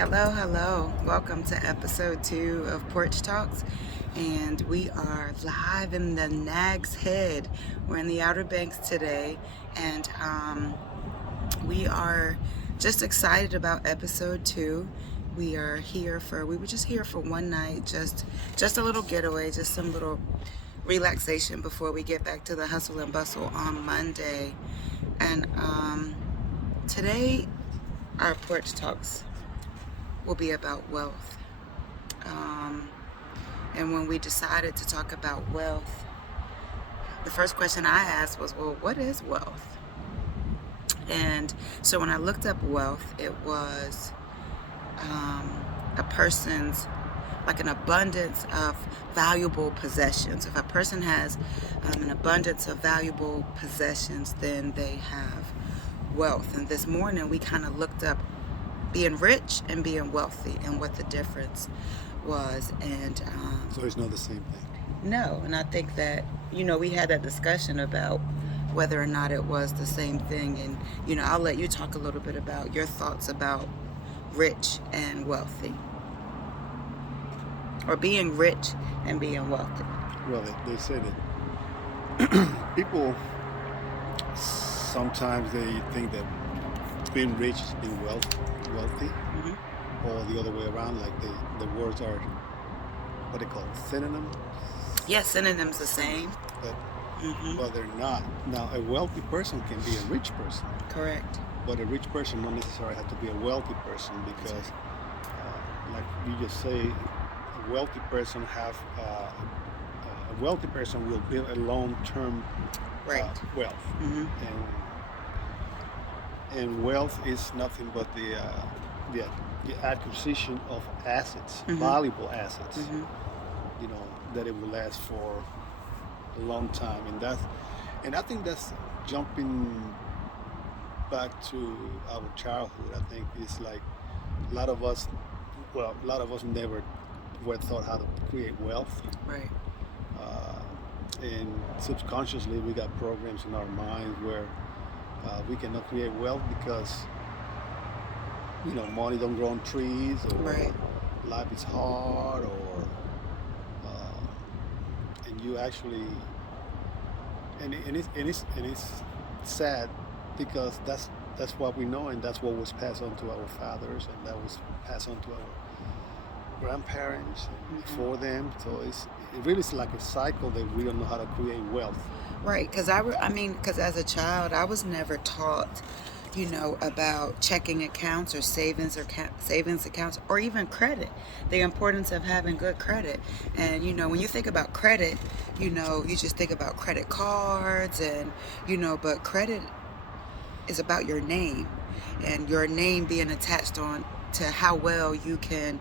Hello, hello. Welcome to episode 2 of Porch Talks. And we are live in the Nag's Head. We're in the Outer Banks today. And we are just excited about episode 2. We were just here for one night, just a little getaway, just some little relaxation before we get back to the hustle and bustle on Monday. And today, our Porch Talks will be about wealth. And when we decided to talk about wealth, the first question I asked was, well, what is wealth? And so when I looked up wealth, it was a person's, like an abundance of valuable possessions. If a person has an abundance of valuable possessions, then they have wealth. And this morning we kind of looked up being rich and being wealthy and what the difference was. And So it's not the same thing. no, and I think that, we had that discussion about whether or not it was the same thing. And, I'll let you talk a little bit about your thoughts about rich and wealthy, or being rich and being wealthy. Well, they say that people sometimes they think that being rich is being wealthy, Mm-hmm. or the other way around. Like the words are what they call synonyms. Yes, synonyms the same. But Mm-hmm. but they're not. Now, a wealthy person can be a rich person, Correct. but a rich person not necessarily have to be a wealthy person because, like you just say, a wealthy person will build a long-term Right. wealth, Mm-hmm. and wealth is nothing but the acquisition of assets, Mhm. valuable assets, Mm-hmm. that it will last for a long time, and I think that's jumping back to our childhood. I think it's like a lot of us never were taught how to create wealth. Right. And subconsciously we got programs in our minds where we cannot create wealth because money don't grow on trees, or Right. life is hard, or and you actually and it's sad because that's what we know, and that's what was passed on to our fathers, and that was passed on to our grandparents and before them. So it really is like a cycle that we don't know how to create wealth. Right, because because as a child, I was never taught, about checking accounts or savings accounts, or even credit. The importance of having good credit. And when you think about credit, you just think about credit cards, and but credit is about your name, and your name being attached on to how well you can.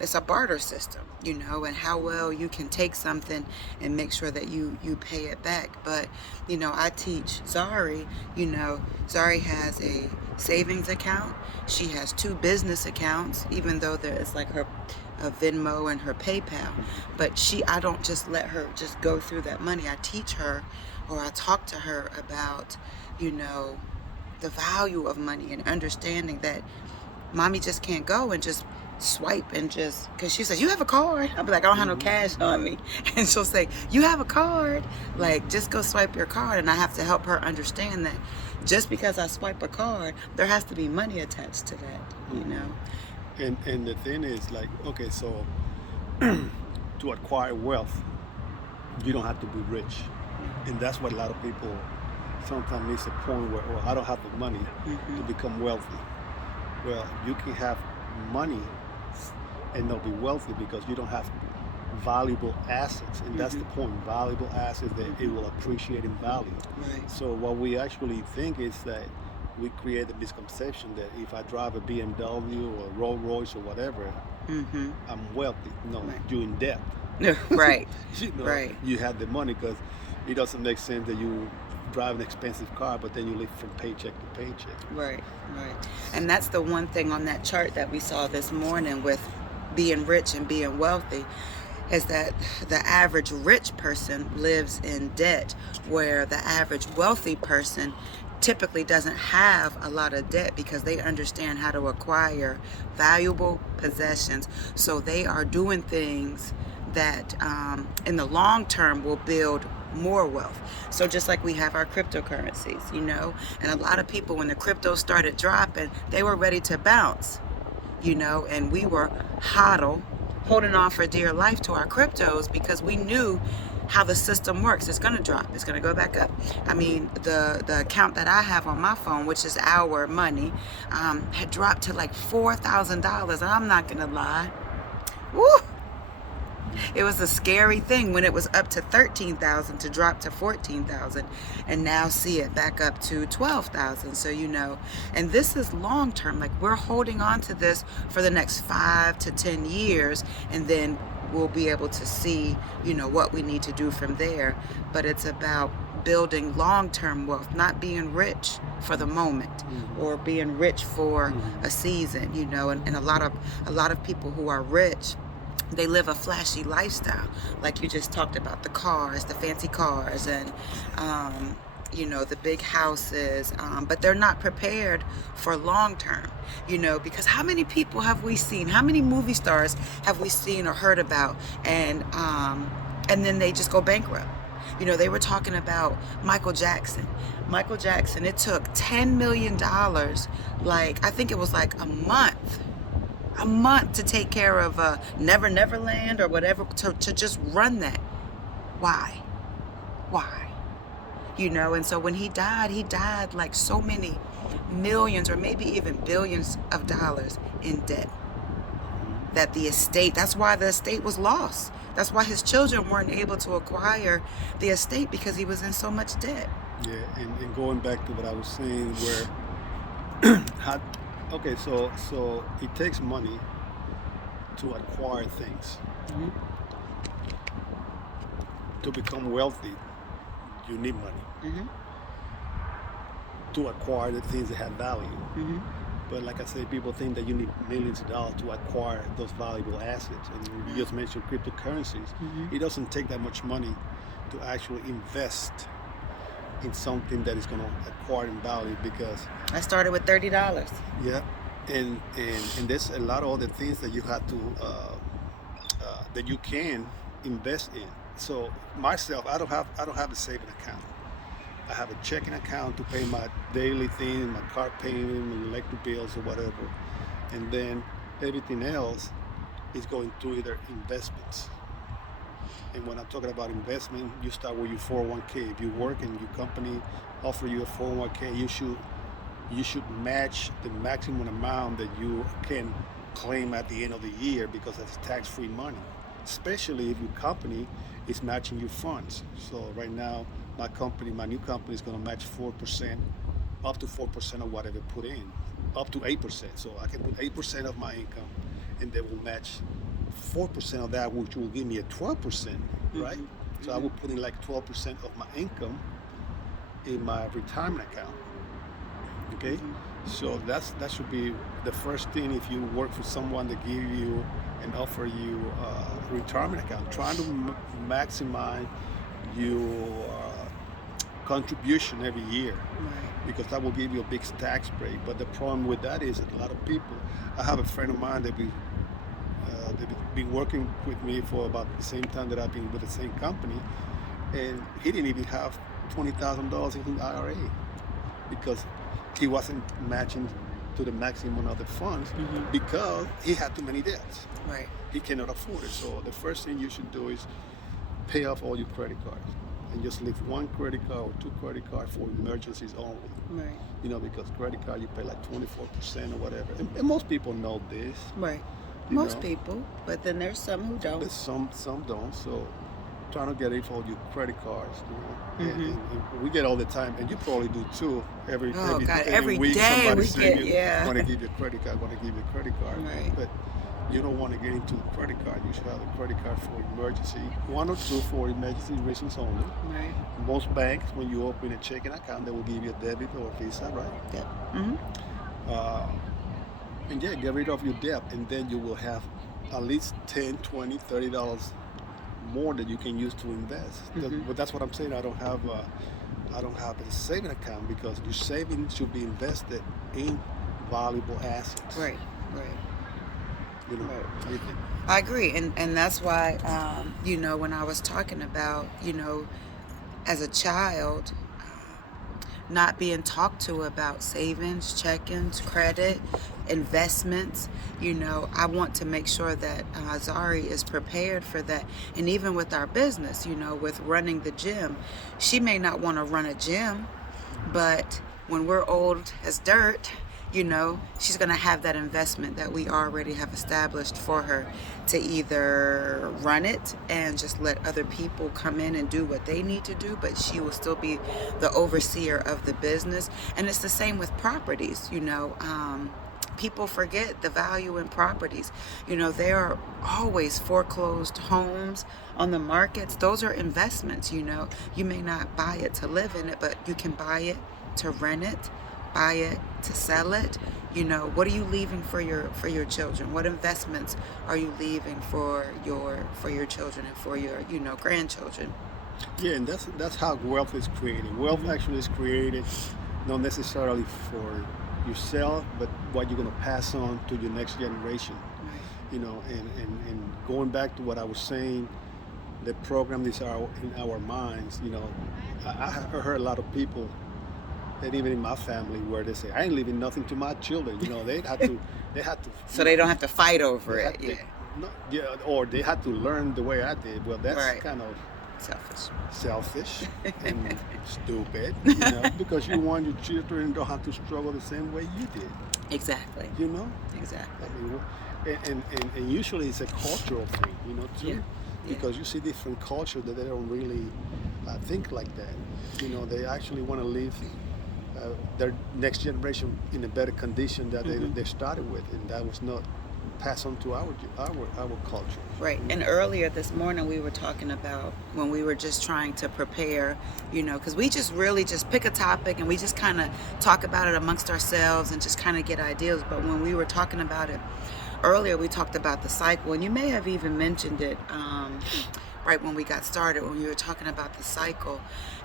It's a barter system, and how well you can take something and make sure that you pay it back. But I teach Zari. Zari has a savings account. She has 2 business accounts, even though there is like her Venmo and her PayPal. But I don't just let her just go through that money. I teach her, or I talk to her about the value of money, and understanding that mommy just can't go and just swipe and just, because she says, you have a card? I'll be like, I don't have no cash on me. And she'll say, you have a card? Like, just go swipe your card. And I have to help her understand that just because I swipe a card, there has to be money attached to that, And the thing is, like, okay, so to acquire wealth, you don't have to be rich, and that's what a lot of people sometimes miss the point where, oh, I don't have the money to become wealthy. Well, you can have money and not be wealthy because you don't have valuable assets, and that's the point. Valuable assets that it will appreciate in value. Right. So what we actually think is that we create a misconception that if I drive a BMW or a Rolls Royce or whatever, I'm wealthy. No, Right. you're in debt. Right. Right. You have the money, because it doesn't make sense that you drive an expensive car, but then you live from paycheck to paycheck. Right. And that's the one thing on that chart that we saw this morning with being rich and being wealthy, is that the average rich person lives in debt, where the average wealthy person typically doesn't have a lot of debt because they understand how to acquire valuable possessions. So they are doing things that in the long term will build more wealth. So just like we have our cryptocurrencies, and a lot of people, when the crypto started dropping, they were ready to bounce, and we were holding on for dear life to our cryptos because we knew how the system works. It's going to drop. It's going to go back up. I mean, the account that I have on my phone, which is our money, had dropped to like $4,000. And I'm not going to lie. Woo! It was a scary thing when it was up to 13,000 to drop to 14,000, and now see it back up to 12,000. So and this is long term. Like, we're holding on to this for the next 5 to 10 years, and then we'll be able to see what we need to do from there. But it's about building long-term wealth, not being rich for the moment or being rich for a season. And a lot of people who are rich, they live a flashy lifestyle, like you just talked about, the cars, the fancy cars, and the big houses, but they're not prepared for long term, because how many people have we seen, how many movie stars have we seen or heard about, and then they just go bankrupt. They were talking about Michael Jackson. It took $10 million, like I think it was like a month to take care of Never Land or whatever, to just run that. Why? And so when he died like so many millions or maybe even billions of dollars in debt. That the estate, that's why the estate was lost. That's why his children weren't able to acquire the estate, because he was in so much debt. Yeah, and going back to what I was saying, where okay, so it takes money to acquire things. To become wealthy, you need money. To acquire the things that have value. But like I said, people think that you need millions of dollars to acquire those valuable assets. And you just mentioned cryptocurrencies. It doesn't take that much money to actually invest in something that is going to acquire in value, because I started with $30. Yeah, and there's a lot of other things that you have to that you can invest in. So myself, I don't have a saving account. I have a checking account to pay my daily things, my car payment, my electric bills or whatever, and then everything else is going to either investments. And when I'm talking about investment, you start with your 401k. If you work and your company offer you a 401k, you should match the maximum amount that you can claim at the end of the year, because that's tax-free money, especially if your company is matching your funds. So right now, my new company is going to match 4%, up to 4% of whatever put in, up to 8%. So I can put 8% of my income, and they will match 4% of that, which will give me a 12%, right? So I will put in like 12% of my income in my retirement account. Okay, so that should be the first thing. If you work for someone that give you and offer you a retirement account, try to maximize your contribution every year, because that will give you a big tax break. But the problem with that is that a lot of people, I have a friend of mine that they've been working with me for about the same time that I've been with the same company, and he didn't even have $20,000 in his IRA because he wasn't matching to the maximum of the funds, because he had too many debts. Right. He cannot afford it. So the first thing you should do is pay off all your credit cards, and just leave one credit card or two credit cards for emergencies only. Right. Because credit card you pay like 24% or whatever, and most people know this. Right. Most people, but then there's some who don't. But some don't. So trying to get it for all your credit cards, and we get all the time, and you probably do too. Every week day somebody we saying get, want to give you a credit card, want to give you a credit card. Right. But you don't want to get into the credit card. You should have a credit card for emergency, one or two for emergency reasons only. Right. Most banks, when you open a checking account, they will give you a debit or a Visa, right? Yep. And get rid of your debt, and then you will have at least $10, $20, $30 more that you can use to invest. But that's what I'm saying. I don't have I don't have a saving account, because your savings should be invested in valuable assets. Right, right. You know, Right. what do you think? I agree, and that's why, when I was talking about, as a child, not being talked to about savings, check-ins, credit, investments. I want to make sure that Zari is prepared for that. And even with our business, with running the gym, she may not want to run a gym, but when we're old as dirt, she's going to have that investment that we already have established for her to either run it and just let other people come in and do what they need to do, but she will still be the overseer of the business. And it's the same with properties. People forget the value in properties. There are always foreclosed homes on the markets. Those are investments. You may not buy it to live in it, but you can buy it to rent it, buy it to sell it. What are you leaving for your children? What investments are you leaving for your children and for your grandchildren? Yeah, and that's how wealth is created. Wealth actually is created not necessarily for yourself, but what you're going to pass on to your next generation. Right. And going back to what I was saying, the program is in our minds. I heard a lot of people, and even in my family, where they say, "I ain't leaving nothing to my children." They had to. So they don't have to fight over it. Or they had to learn the way I did. Well, that's right. kind of selfish and stupid, because you want your children don't have to struggle the same way you did. Exactly. Exactly. I mean, and usually it's a cultural thing, too. Yeah. Because you see different cultures that they don't really think like that. They actually want to live their next generation in a better condition that they started with, and that was not passed on to our culture. Right. And earlier this morning we were talking about when we were just trying to prepare, because we just really just pick a topic and we just kind of talk about it amongst ourselves and just kind of get ideas. But when we were talking about it earlier, we talked about the cycle, and you may have even mentioned it right when we got started, when you were talking about the cycle.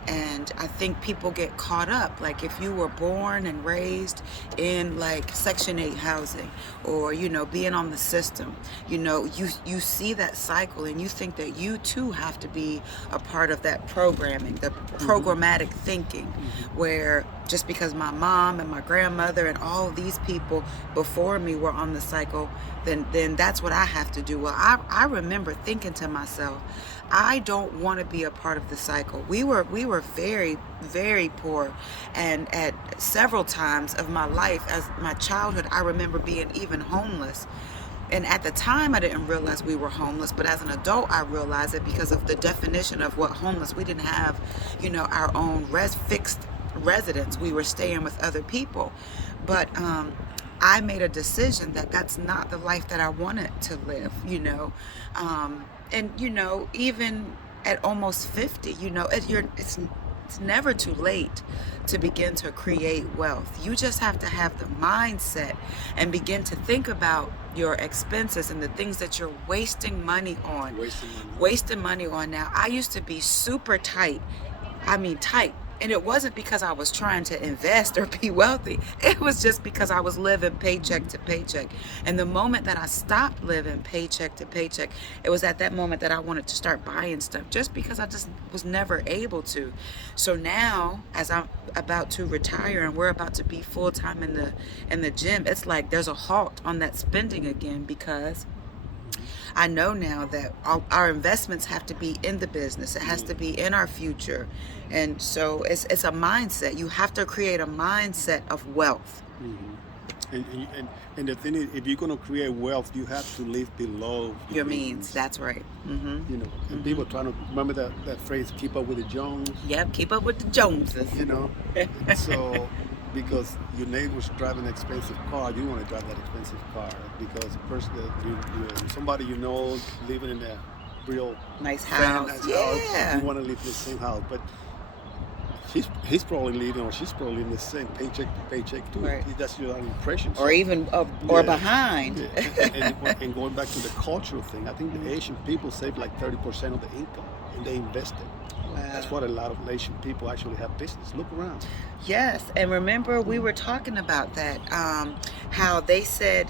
And I think people get caught up, like if you were born and raised in like Section 8 housing, or being on the system, you see that cycle and you think that you too have to be a part of that programming, the programmatic thinking, where just because my mom and my grandmother and all these people before me were on the cycle, then that's what I have to do. Well, I remember thinking to myself, I don't want to be a part of the cycle. We were very, very poor, and at several times of my life, as my childhood, I remember being even homeless. And at the time, I didn't realize we were homeless, but as an adult, I realized it because of the definition of what homeless. We didn't have, our own fixed residence. We were staying with other people, but I made a decision that that's not the life that I wanted to live. And even at almost 50, it's never too late to begin to create wealth. You just have to have the mindset and begin to think about your expenses and the things that you're wasting money on. Wasting money on now. I used to be super tight. I mean tight. And it wasn't because I was trying to invest or be wealthy. It was just because I was living paycheck to paycheck. And the moment that I stopped living paycheck to paycheck, it was at that moment that I wanted to start buying stuff, just because I just was never able to. So now, as I'm about to retire and we're about to be full-time in the gym, it's like there's a halt on that spending again, because I know now that our investments have to be in the business. It has to be in our future. And so it's a mindset. You have to create a mindset of wealth. And the thing is, if you're going to create wealth, you have to live below your means. That's right. And people trying to remember that phrase, keep up with the Jones. Yep, keep up with the Joneses. So because your neighbor's driving an expensive car, you want to drive that expensive car, because the person that somebody living in a real nice house. You want to live in the same house. But he's probably living, or she's probably living the same paycheck to paycheck too. Right. That's your impression. Or So, even or yeah, behind. yeah. And going back to the cultural thing, I think the Asian people save like 30% of the income, and they invest it. That's what a lot of Asian people actually have business. Look around. Yes, and remember we were talking about that. How they said,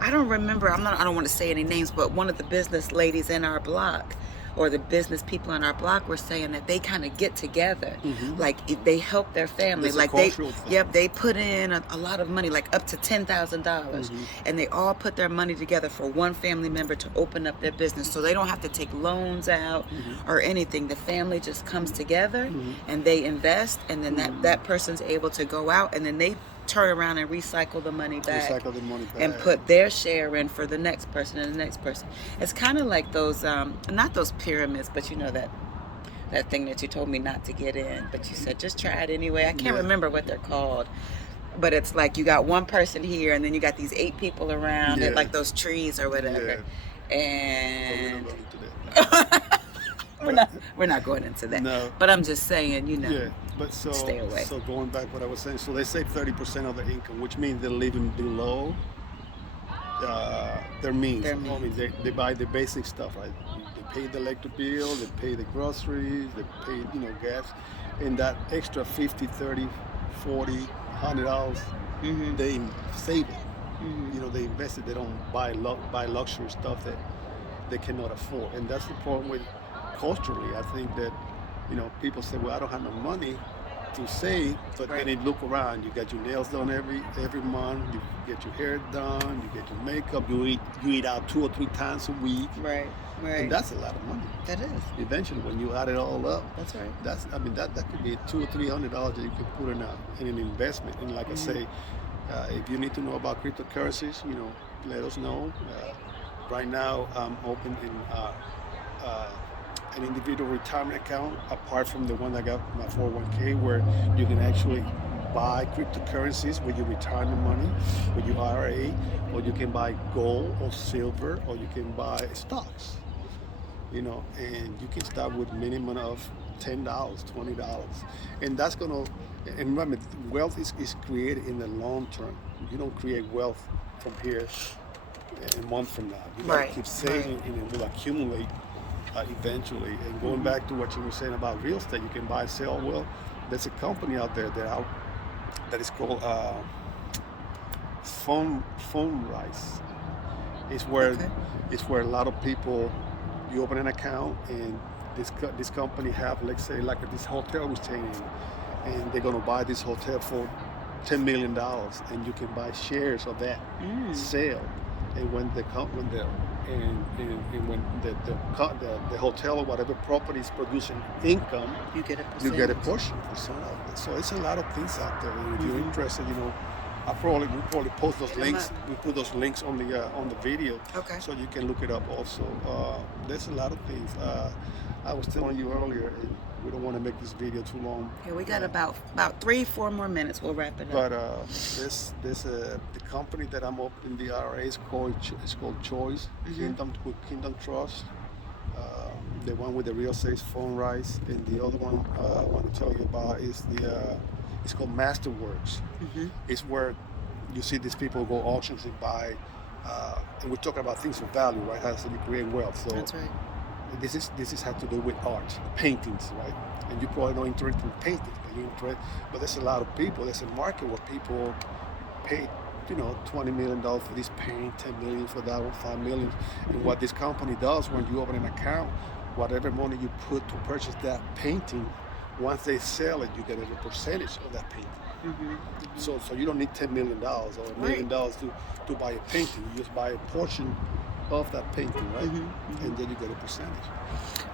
I don't remember. I don't want to say any names, but one of the business ladies in our block, or the business people in our block, were saying that they kind of get together, like they help their family, It's a like they, cultural thing. yep, they put in a lot of money, like up to $10,000, and they all put their money together for one family member to open up their business, so they don't have to take loans out or anything. The family just comes together and they invest, and then that person's able to go out, and then they turn around and recycle the money back, and put their share in for the next person and the next person. It's kind of like those, not those pyramids, but you know that thing that you told me not to get in, but you said just try it anyway. I can't remember what they're called, but it's like you got one person here, and then you got these 8 people around it, like those trees or whatever. And we're not going into that. No. But I'm just saying, Yeah, but stay away. So going back what I was saying, so they save 30% of their income, which means they're living below their means. I mean, they buy the basic stuff, right? They pay the electric bill, they pay the groceries, they pay gas, and that extra 50, 30, 40, $100, they save it. They invest it. They don't buy luxury stuff that they cannot afford, and that's the problem with culturally. I think that people say, well, I don't have no money to save, but then they look around. You get your nails done every month, you get your hair done, you get your makeup, you eat out 2 or 3 times a week, right, and that's a lot of money. That is. Eventually, when you add it all up, that's right. That could be $200 or $300 that you could put in an investment. And like I say, if you need to know about cryptocurrencies, let us know. Right now, I'm open in an individual retirement account, apart from the one I got my 401k, where you can actually buy cryptocurrencies with your retirement money, with your IRA, or you can buy gold or silver, or you can buy stocks. And you can start with minimum of $10, $20, and that's gonna. And remember, wealth is created in the long term. You don't create wealth from here a month from now. You gotta keep saving, and it will accumulate eventually. And going back to what you were saying about real estate, you can buy and sell. Well, there's a company out there that is called Phone Rise. It's where a lot of people, you open an account, and this company have, let's say, like this hotel we're staying in, and they're gonna buy this hotel for $10 million, and you can buy shares of that sale. And when the hotel or whatever property is producing income, you get a portion for some of it. So it's a lot of things out there. And if you're interested, we'll probably post those links. We put those links on the video, so you can look it up. Also, there's a lot of things. I was telling you earlier, and we don't want to make this video too long. Yeah, we got about 3-4 more minutes. We'll wrap it up. But the company that I'm up in the IRA is called Choice Kingdom Trust. The one with the real estate Phone Rise, and the other one I want to tell you about is it's called Masterworks. It's where you see these people go auctions and buy, and we're talking about things of value, right? How so you create wealth. So that's right. This is has to do with art, paintings, right? And you probably not interested in paintings, but there's a lot of people. There's a market where people pay, $20 million for this paint, $10 million for that one, $5 million. And what this company does, when you open an account, whatever money you put to purchase that painting, once they sell it, you get a percentage of that painting. So you don't need $10 million or $1 million to buy a painting. You just buy a portion of that painting, right? And then you get a percentage.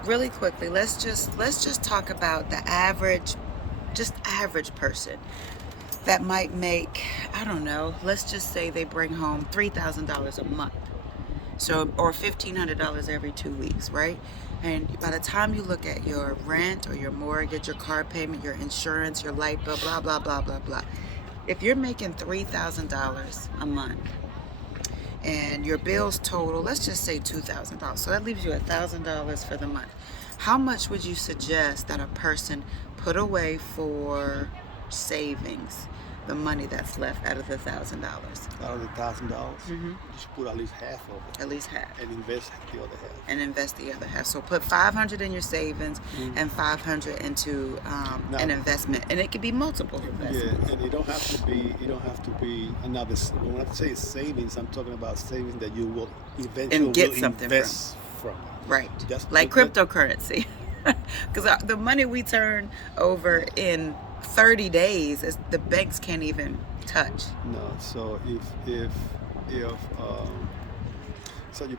Really quickly, let's just talk about the average person that might make, I don't know, let's just say they bring home $3,000 a month, so, or $1,500 every 2 weeks, right? And by the time you look at your rent or your mortgage, your car payment, your insurance, your light bill, blah blah blah blah blah, if you're making $3,000 a month and your bills total, let's just say $2,000, so that leaves you $1,000 for the month. How much would you suggest that a person put away for savings the money that's left out of the $1,000. Out of the $1,000, just put at least half of it At least half. and invest the other half. And invest the other half. So put 500 in your savings and 500 into an investment, and it could be multiple investments. Yeah, and it don't have to be. And now this, when I say savings, I'm talking about savings that you will eventually And get something invest from. Right. That's Like cryptocurrency. Because the money we turn over in 30 days, the banks can't even touch. No. So if so you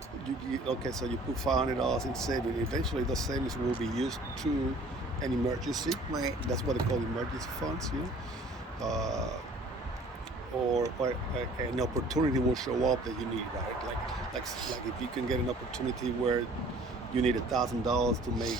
so you put $500 in savings. Eventually, those savings will be used to an emergency. Right. That's what they call emergency funds. Or an opportunity will show up that you need, right? Like if you can get an opportunity where you need $1,000 to make,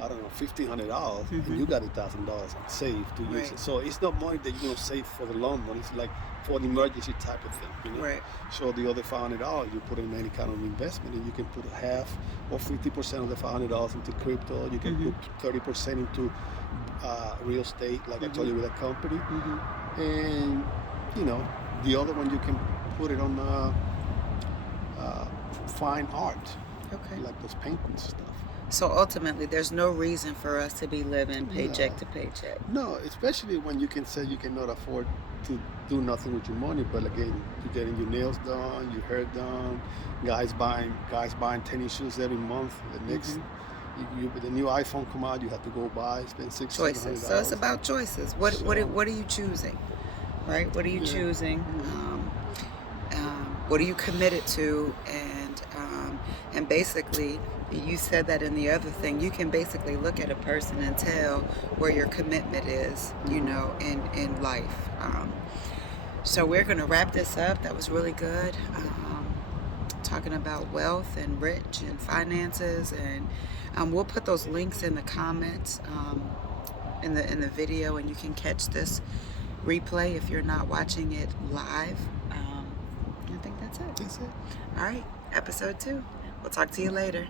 I don't know, $1,500, and you got $1,000 saved to use it. So it's not money that you're gonna save for the long run. It's like for an emergency type of thing, Right. So the other $500 you put in any kind of investment, and you can put half or 50% of the $500 into crypto. You can put 30% into real estate, like I told you with a company, and the other one you can put it on fine art, like those paintings stuff. So ultimately, there's no reason for us to be living paycheck to paycheck. No, especially when you can say you cannot afford to do nothing with your money. But again, you're getting your nails done, your hair done. Guys buying tennis shoes every month. The next, the new iPhone come out, you have to go spend $600. Choices. So it's about choices. What are you choosing, right? What are you choosing? What are you committed to? And basically, you said that in the other thing, you can basically look at a person and tell where your commitment is, in life. So we're going to wrap this up. That was really good. Talking about wealth and rich and finances, and we'll put those links in the comments in the video, and you can catch this replay if you're not watching it live. I think that's it. That's it. All right, episode 2. We'll talk to you later.